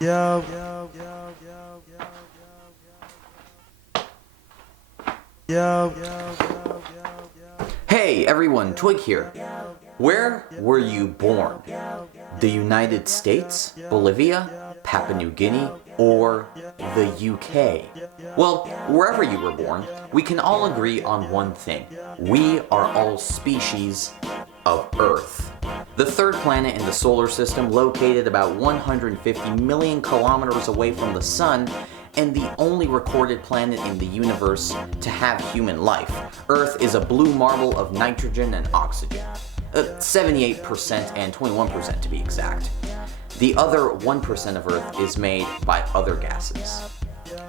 Yo. Yo. Hey everyone, Twig here. Where were you born? The United States, Bolivia, Papua New Guinea, or the UK? Well, wherever you were born, we can all agree on one thing. We are all species of Earth. The third planet in the solar system, located about 150 million kilometers away from the Sun, and the only recorded planet in the universe to have human life. Earth is a blue marble of nitrogen and oxygen. 78% and 21% to be exact. The other 1% of Earth is made by other gases.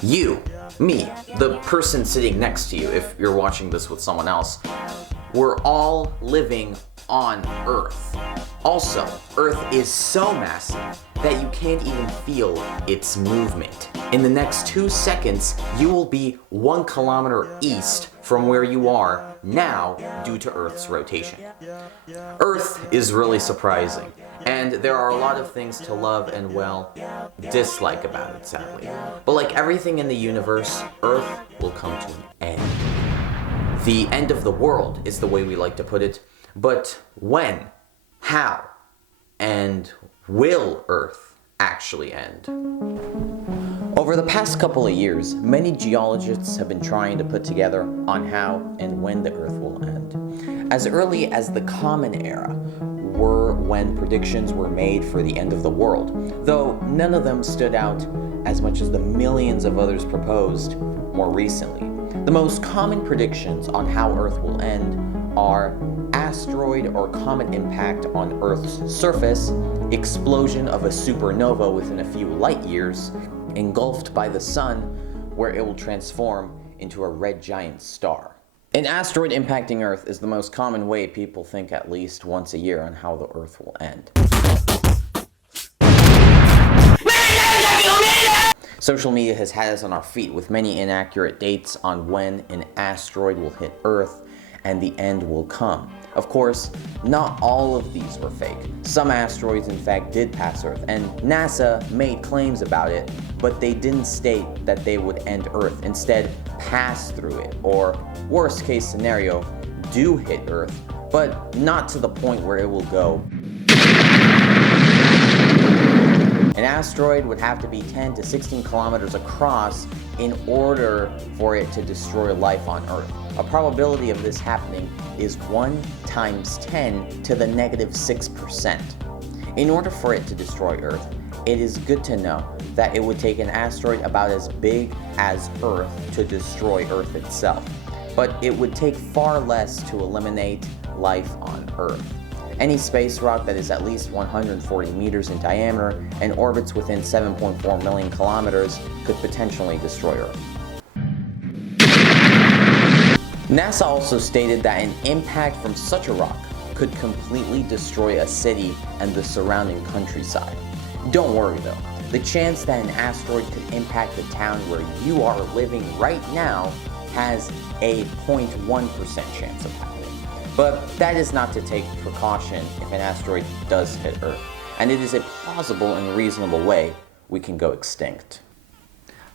You, me, the person sitting next to you, if you're watching this with someone else, we're all living on Earth. Also, Earth is so massive that you can't even feel its movement. In the next 2 seconds, you will be 1 kilometer east from where you are now due to Earth's rotation. Earth is really surprising, and there are a lot of things to love and, well, dislike about it, sadly. But like everything in the universe, Earth will come to an end. The end of the world is the way we like to put it, but when, how, and will Earth actually end? Over the past couple of years, many geologists have been trying to put together on how and when the Earth will end. As early as the Common Era were when predictions were made for the end of the world, though none of them stood out as much as the millions of others proposed more recently. The most common predictions on how Earth will end are asteroid or comet impact on Earth's surface, explosion of a supernova within a few light years, engulfed by the sun, where it will transform into a red giant star. An asteroid impacting Earth is the most common way people think at least once a year on how the Earth will end. Social media has had us on our feet with many inaccurate dates on when an asteroid will hit Earth and the end will come. Of course, not all of these were fake. Some asteroids in fact did pass Earth, and NASA made claims about it, but they didn't state that they would end Earth, instead pass through it, or worst case scenario, do hit Earth, but not to the point where it will go. An asteroid would have to be 10 to 16 kilometers across in order for it to destroy life on Earth. A probability of this happening is 1 times 10 to the negative 6%. In order for it to destroy Earth, it is good to know that it would take an asteroid about as big as Earth to destroy Earth itself, but it would take far less to eliminate life on Earth. Any space rock that is at least 140 meters in diameter and orbits within 7.4 million kilometers could potentially destroy Earth. NASA also stated that an impact from such a rock could completely destroy a city and the surrounding countryside. Don't worry though, the chance that an asteroid could impact the town where you are living right now has a 0.1% chance of happening. But that is not to take precaution if an asteroid does hit Earth, and it is a plausible and reasonable way we can go extinct.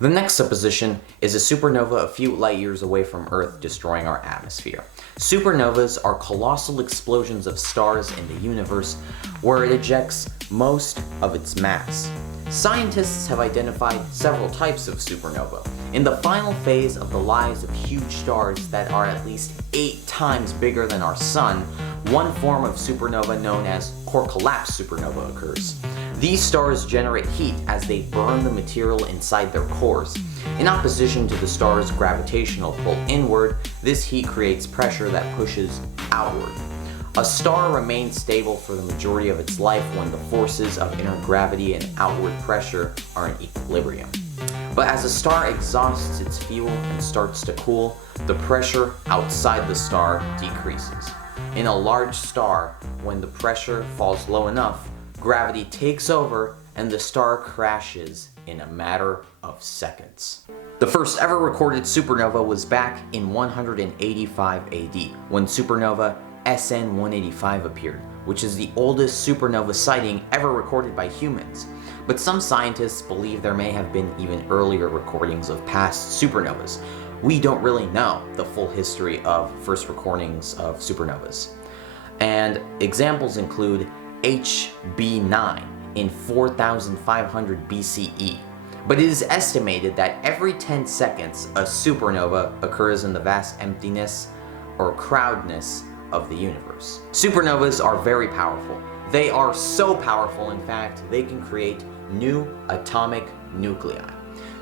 The next supposition is a supernova a few light years away from Earth destroying our atmosphere. Supernovas are colossal explosions of stars in the universe where it ejects most of its mass. Scientists have identified several types of supernova. In the final phase of the lives of huge stars that are at least 8 times bigger than our Sun, one form of supernova known as core collapse supernova occurs. These stars generate heat as they burn the material inside their cores. In opposition to the star's gravitational pull inward, this heat creates pressure that pushes outward. A star remains stable for the majority of its life when the forces of inner gravity and outward pressure are in equilibrium. But as a star exhausts its fuel and starts to cool, the pressure outside the star decreases. In a large star, when the pressure falls low enough, gravity takes over and the star crashes in a matter of seconds. The first ever recorded supernova was back in 185 AD when supernova SN 185 appeared, which is the oldest supernova sighting ever recorded by humans. But some scientists believe there may have been even earlier recordings of past supernovas. We don't really know the full history of first recordings of supernovas. And examples include HB9 in 4500 BCE. But it is estimated that every 10 seconds a supernova occurs in the vast emptiness or crowdness of the universe. Supernovas are very powerful. They are so powerful, in fact, they can create new atomic nuclei.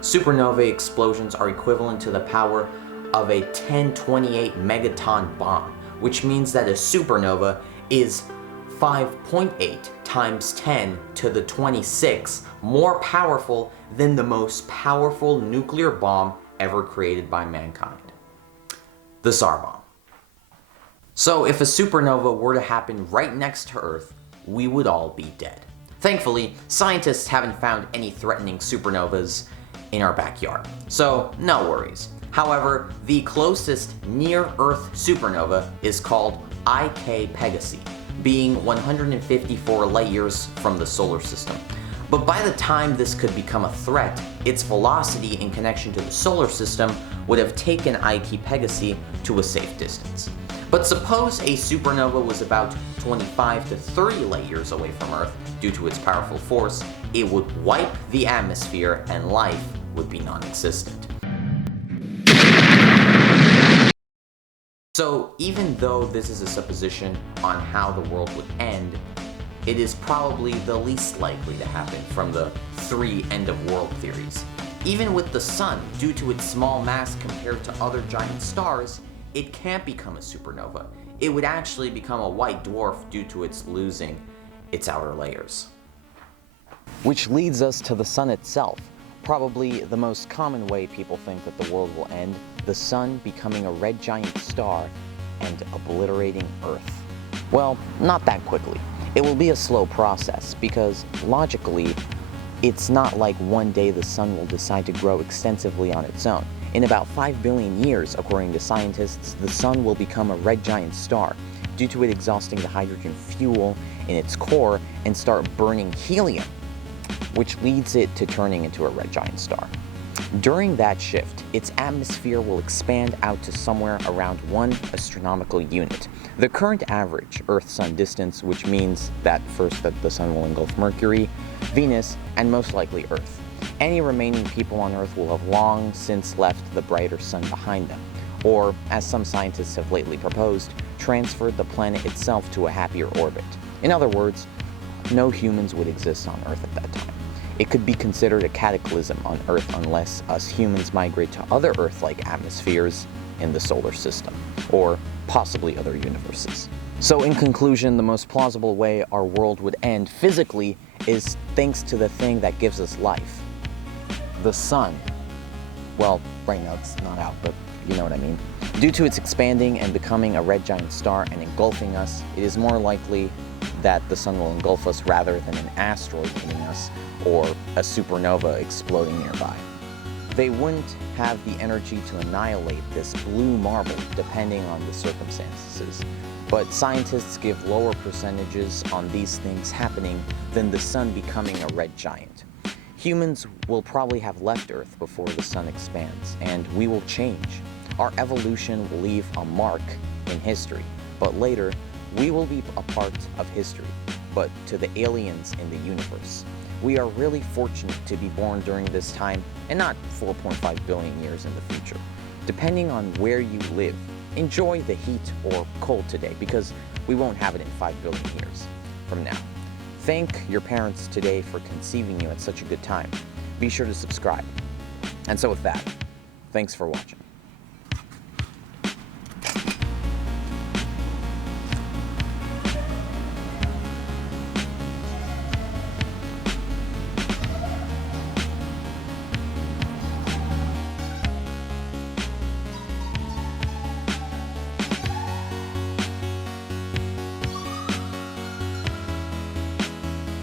Supernovae explosions are equivalent to the power of a 1028 megaton bomb, which means that a supernova is 5.8 times 10 to the 26 more powerful than the most powerful nuclear bomb ever created by mankind, the Tsar bomb. So if a supernova were to happen right next to Earth, we would all be dead. Thankfully, scientists haven't found any threatening supernovas in our backyard, so no worries. However, the closest near-Earth supernova is called IK Pegasi, being 154 light years from the solar system. But by the time this could become a threat, its velocity in connection to the solar system would have taken IK Pegasi to a safe distance. But suppose a supernova was about 25 to 30 light years away from Earth due to its powerful force, it would wipe the atmosphere and life would be non-existent. So even though this is a supposition on how the world would end, it is probably the least likely to happen from the 3 end-of-world theories. Even with the Sun, due to its small mass compared to other giant stars, it can't become a supernova. It would actually become a white dwarf due to its losing its outer layers. Which leads us to the Sun itself. Probably the most common way people think that the world will end, the Sun becoming a red giant star and obliterating Earth. Well, not that quickly. It will be a slow process because, logically, it's not like one day the Sun will decide to grow extensively on its own. In about 5 billion years, according to scientists, the Sun will become a red giant star due to it exhausting the hydrogen fuel in its core and start burning helium, which leads it to turning into a red giant star. During that shift, its atmosphere will expand out to somewhere around 1 astronomical unit. The current average Earth-Sun distance, which means that first that the Sun will engulf Mercury, Venus, and most likely Earth. Any remaining people on Earth will have long since left the brighter Sun behind them, or, as some scientists have lately proposed, transferred the planet itself to a happier orbit. In other words, no humans would exist on Earth at that time. It could be considered a cataclysm on Earth unless us humans migrate to other Earth-like atmospheres in the solar system, or possibly other universes. So in conclusion, the most plausible way our world would end physically is thanks to the thing that gives us life, the Sun. Well, right now it's not out, but you know what I mean. Due to its expanding and becoming a red giant star and engulfing us, it is more likely that the Sun will engulf us rather than an asteroid hitting us or a supernova exploding nearby. They wouldn't have the energy to annihilate this blue marble depending on the circumstances, but scientists give lower percentages on these things happening than the Sun becoming a red giant. Humans will probably have left Earth before the Sun expands, and we will change. Our evolution will leave a mark in history, but later, we will be a part of history, but to the aliens in the universe. We are really fortunate to be born during this time and not 4.5 billion years in the future. Depending on where you live, enjoy the heat or cold today because we won't have it in 5 billion years from now. Thank your parents today for conceiving you at such a good time. Be sure to subscribe. And so with that, thanks for watching.